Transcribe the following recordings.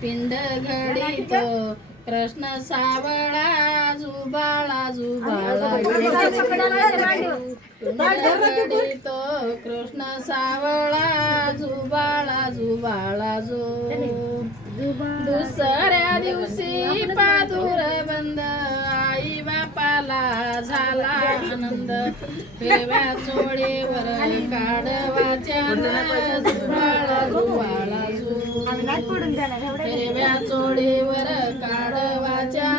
पिंड घडीत कृष्ण सावळा जुबाळा जुबाळा. पिंड घडीत कृष्ण सावळा जुबाळा जुबाळा जो. दुसऱ्या दिवशी पादुर बंद. झाला आनंद. पेव्या चोळीवर काढवाच्या जो. पेव्या चोळीवर काढवाच्या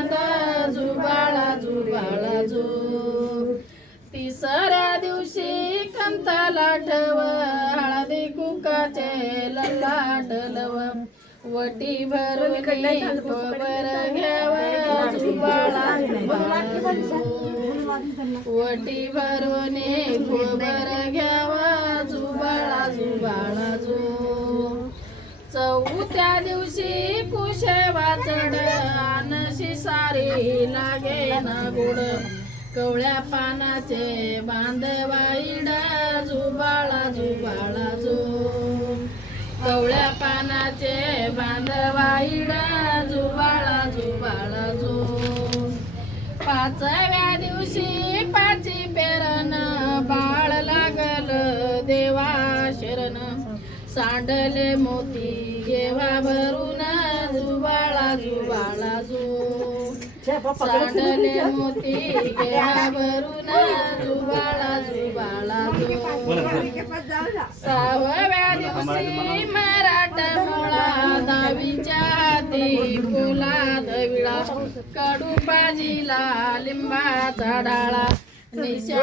जुबाळा जुबाळा जो. तिसऱ्या दिवशी कंताला ठेव हळदी कुकाचे ललाट लव वटी भरून खोबर घ्याव जुबाळा जुबाळा जो. वटी भरून खोबर घ्यावा जुबाळा जुबाळा जो. चौथ्या दिवशी कुशेवा चढ अनशी सारी लागे ना गोड. कवळ्या पानाचे बांधवाईड जुबाळा जुबाळा जो. कवळ्या पानाचे बांधवाईड जुबाळा जुबाळा जो. पाचव्या दिवशी पाची पेरन बाळ लागल देवा शरण. सांडले मोती घेवा भरून जुबाळा जुबाळा जो. सांडले मोती घेवा भरून जुबाळा जुबाळा जो. सहाव्या दिवशी मराठ मोळा दहावीच्या हाती पोलाद डाळा कडू बाजीला लिंबाचा डाळा निशा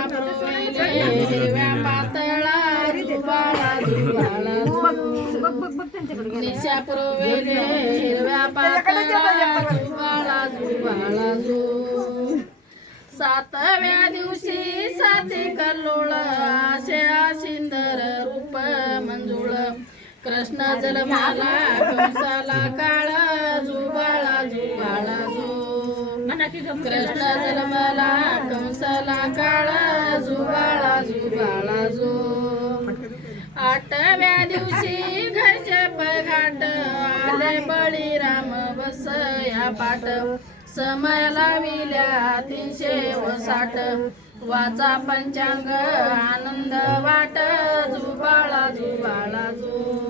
हिरव्या पातळा जुबाळा जुबाळा जो. निशा हिरव्या पातळा जुबाळा जुबाळा जो सातव्या दिवशी साती कल्लोळ आशया सिंदर रूप मंजुळ कृष्ण जलमाला कंसाला काळा कृष्ण जन्मला कंसाला काळ जुबाळा जुबाळा जो. आठव्या दिवशी घरचे पघाट आले बळीराम बस या पाठ. समय लाविल्या तीनशे व साठ वाचा पंचांग आनंद वाट जुबाळा जुबाळा जो.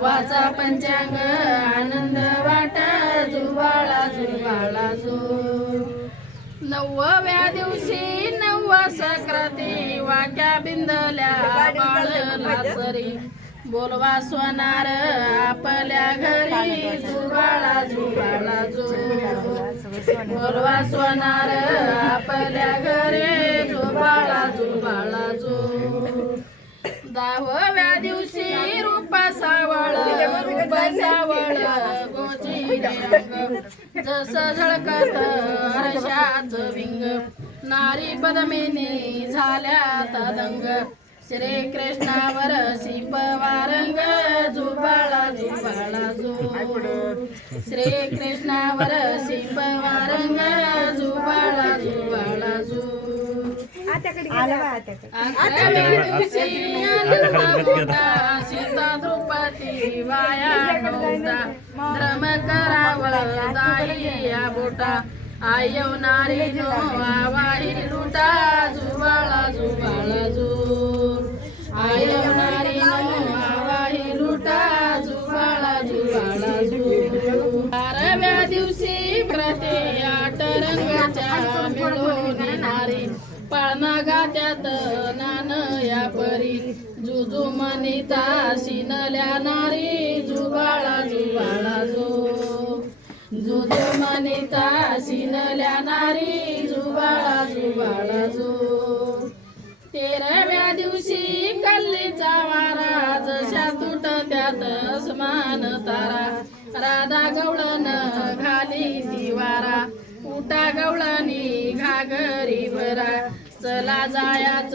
वाचा पंचांग आनंद वाटा जुबाळा जुबाळा जो. नवव्या दिवशी नववा सक्राती वाक्या बिंदल्या बाळला सरी बोलवा स्वनार आपल्या घरी जुबाळा जुबाळा जो. बोलवा स्वनार आपल्या घरी जुबाळा जुबाळा जो. दहाव्या दिवशी रूपा सावळ रूप सावळ गोची जस झळकत हर्षाच विंग. नारी पदमेने झाल्या तदंग. श्री कृष्णावर शिपवारंग जुबाळा जुबाळा जो. श्री कृष्णावर शिपवारंग वारंग जुबाळा जो. अकराव्या सीता द्रौपदी वाया नव्हता. धर्म करावं दाई या बोटा. आयव नारी नो आवाही लुटा. जुबाळा जुबाळा जो आयव मनिता शिनल्या नारी जुबाळा जुबाळा जो. जुजो मनिता शिनल्या नारी जुबाळा जुबाळा जो. तेराव्या दिवशी कल्लीचा वारा जशा तुट त्यात तारा. राधा गवळण घाली दिवारा वारा उठा गवळणी घागरी भरा चला जायाच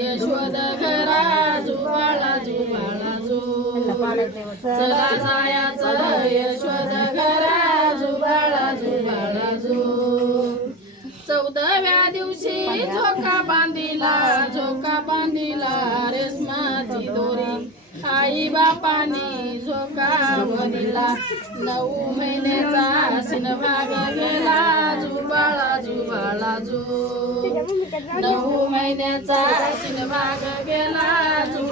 यशोद घरा जुबाळा जुबाळा जो चला जायाच यशोद घरा जुबाळा जुबाळा जो चौदाव्या दिवशी झोका बांधिला झोका बांधिला रेशमाची दोरी. आई बापाने झोकावलेला नऊ महिन्याचा सिनभाग गेला जुबाळा जू नऊ महिन्याचा सिनभाग गेला जू.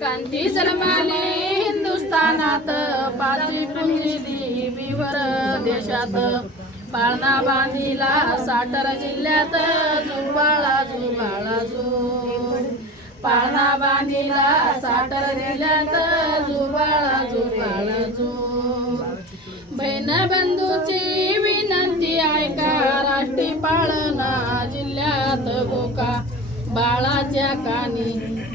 कांती जन्माने हिंदुस्थानात पाचवी पुंजी देवीवर देशात. पाळणा बांधिला साटर जिल्ह्यात जुबाळा जुबाळा जू. पाळणा बांधिला साटर जिल्ह्यात जुबाळा जुबाळा जू. बंधूची विनंती ऐका राष्ट्रीय पाळणा जिल्ह्यात गोका बाळाच्या कानी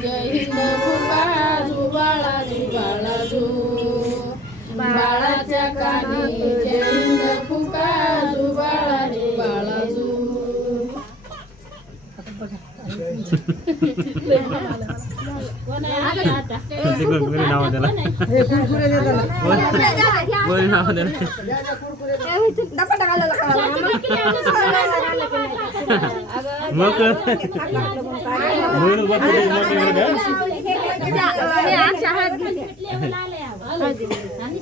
जय हिंद भूका जुबाळा जुबाळा जू बाळाच्या कानी जय हिंद फुका जुबाळा जुबाळा जू ते गुरगुरी नाव त्याला गोरी नाव त्याला मग म्हणून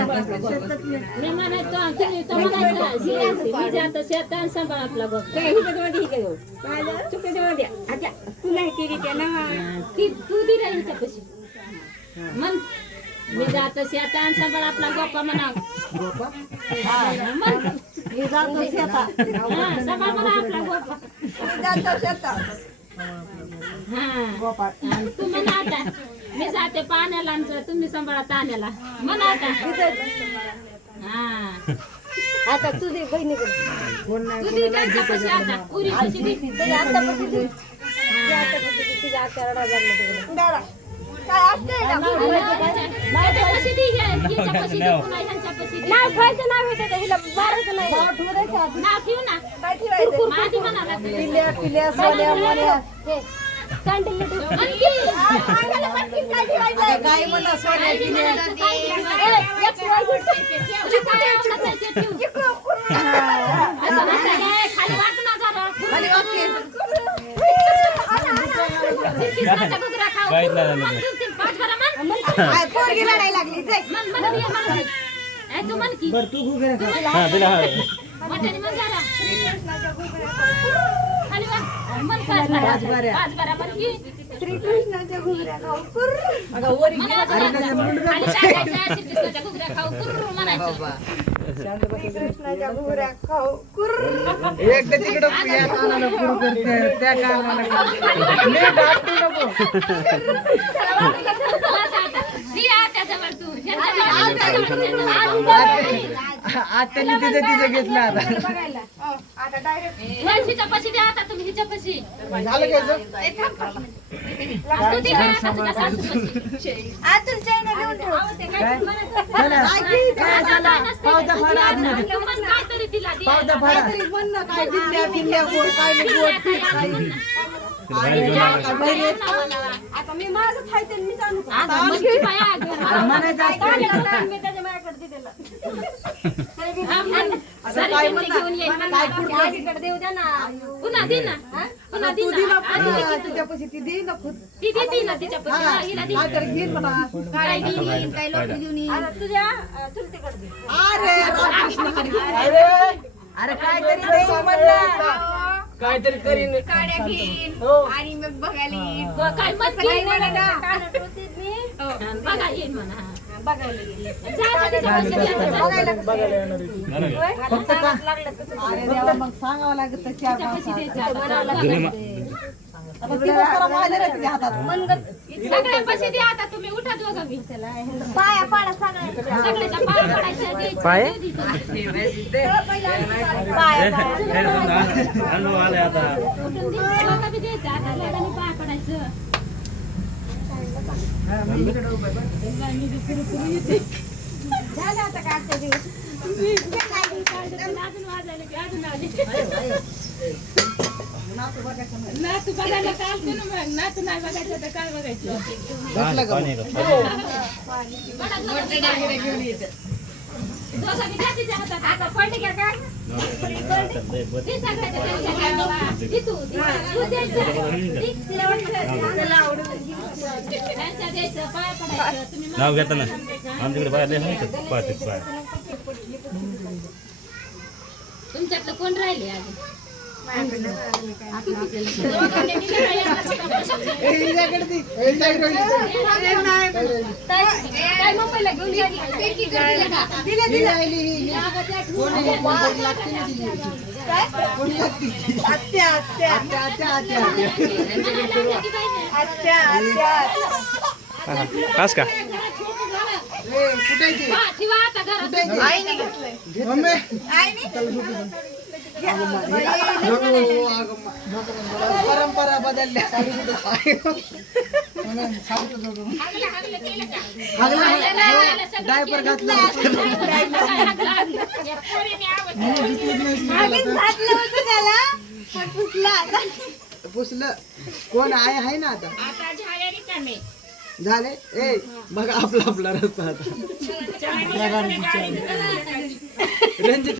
मी म्हणायचो तुम्ही तर म्हणायचं मी जात शेतात सांभाळ आपला बघ तू नाही केली त्यानं ती तू दिला हिच्यापाशी म्हण मी जात शेतात सांभाळ आपला गोपा? म्हणा म्हण मी जातो शेतात हा, सांभाळ म्हणा आपला गोपा जातो शेतात हा आणि तू म्हणा आता मी जाते पाण्याला आणि जर तुम्ही सांभाळा ताण्याला म्हणा आता हा आता तुझी बहिणीकडे तू दी त्यांच्यापाशी आता पुरी कशी दी तुझ्या आत्यापाशी दे. तुझ्या आत्यापाशी दे. तुझ्या आत्या रडा लागला तिकडे. काय असतंय ना? त्याच्यापाशी दी हे, हिच्यापाशी दी, पुन्हा ह्यांच्यापाशी दी. नाव ठेवायचं नाव आहे त्याचं, हिला मारायचं नाही. नाव ठेवू ना काय ठेवायचं? आधी म्हणाला तुम्ही. पिल्या, पिल्या, सोन्या, मोन्या. हे, कॅन्टीनला ठेव. आ, अंगाला पटकीन काय ठेवायचं? काय म्हणायचं, काय ए, ठेवायचं? एक ठेवायचं. तुला काय आवडत आहे ते ठेव. इकडं, पुढं. असं नसतं काय, खाली वाक ना जरा. कृष्णाच्या घुगऱ्या खाऊ. काहीच नाही झालं. मन ठेवतील, पाच बरं मन. काय, पोरगी रडायला लागली जाय. मन, मन, ये, मन, तू. हा तिला हा पाच बरं. श्रीकृष्णाच्या घुगऱ्या खाऊ कुर्र. म्हणायचं नसतं. खाली टाकायचं, श्रीकृष्णाच्या घुगऱ्या खाऊ. कुर्र म्हणायचं. श्रीकृष्णाच्या घुगऱ्या खाऊ कुर्र. एक तर तिकडं या कानाला पुढं करते त्या कानाला नीट आपटू नको असं आता. ती. आत्याजवळ तू. ह्यांच्याजवळ, ह्यांच्याजवळ, ह्यांच्याजवळ. आत्याने तिचं तिचं घेतलं पावता फार आत. काय काय मी माझं खायचं मी जाणू काय. तर काय काय तुझ्या चुलतीकडे अरे अरे. देईन म्हणलं. काहीतरी करीन. काड्या घेईन हो. आणि मग बघायला येईन. हो, काय. ना हा, बघा येईन म्हणा. हा. बघायला येईन. जा. बघायला आहे? लागलं अरे देवा मग सांगावं लागत चार पाच द्यायचं आता. जुने मा- आता ती वस्त्र माझ्या रे तिच्या हातात. सगळे पैसे द्या आता तुम्ही. उठा दोघं बी. पाया पाडा सगळ्या सगळ्याच्या पाय पडायचं द्यायचं. पाय? पाया आता. उठून द्यायचं, दोघं बी द्यायचं. आता लेकांनी पाय पडायचं. झालं आता आजच्या दिवस? अजून वाजायला की अजून आले. नातू बघायला काय आलते ना मग नातू नाही बघायचं तर काय बघायचं पाणी दोघं बी द्या तिच्या हातात. आता पडली का काय? ती सगळ्याच्या त्यांच्या हाताला. ती तू, ती तू द्यायचं. ती तिला वाटलं. त्यांच्या द्यायचं, पाय पडायचं. तुम्ही नाव घेताना आमच्याकडे बाहेर पाहते बाहेर तुमच्यातलं कोण राहिले अजून कास का? हा, घरात. आईने घेतलंय. आईने परंपरा बदलल्या डायपर घातला पुसला. कोण आहे? आहे ना आता. झाले? ए बघा आपला आपला रस्ता आता. रंजित